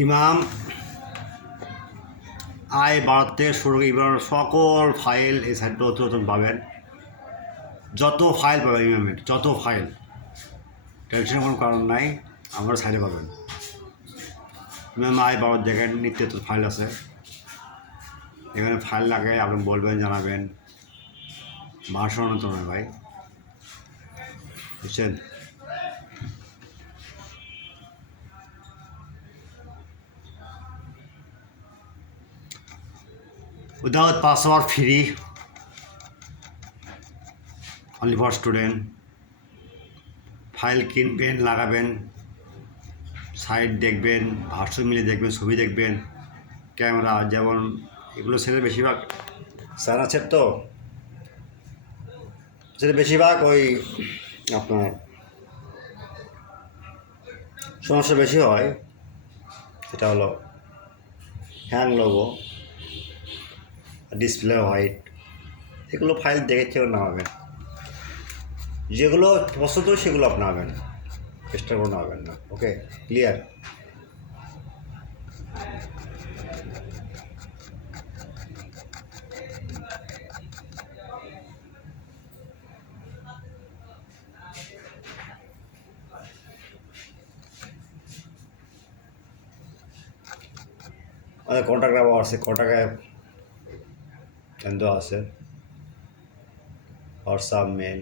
ইমাম i10 শুরু ইমামের সকল ফাইল এই সাইটে নতুন পাবেন। যত ফাইল পাবেন ইমামের যত ফাইল, টেনশনের কোনো কারণ নাই, আমার সাইডে পাবেন। ইমাম i10 দেখেন, নিত্য ফাইল আছে এখানে। ফাইল লাগে আপনি বলবেন, জানাবেন। ভার্সন তো নয় ভাই, বুঝছেন? Without password, free, only for student. File কিনবেন, লাগাবেন, সাইট দেখবেন, ভার্সন মিলে দেখবেন, ছবি দেখবেন, ক্যামেরা যেমন এগুলো সেটা বেশিরভাগ স্যার আছে তো, সেটা বেশিরভাগ ওই আপনার সমস্যা বেশি হয়। সেটা হলো হ্যাং লোগো, ডিসপ্লে হোয়াইট, এগুলো ফাইল দেখে কেউ নামাবেন। যেগুলো পছন্দ সেগুলো আপনি নামাবেন, চেষ্টা করে নামাবেন না। ওকে, ক্লিয়ার? আমাদের কন্ট্যাক্ট নাম্বার আছে, কন্ট্যাক্টে দেওয়া আছে, হোয়াটসঅ্যাপ, মেল।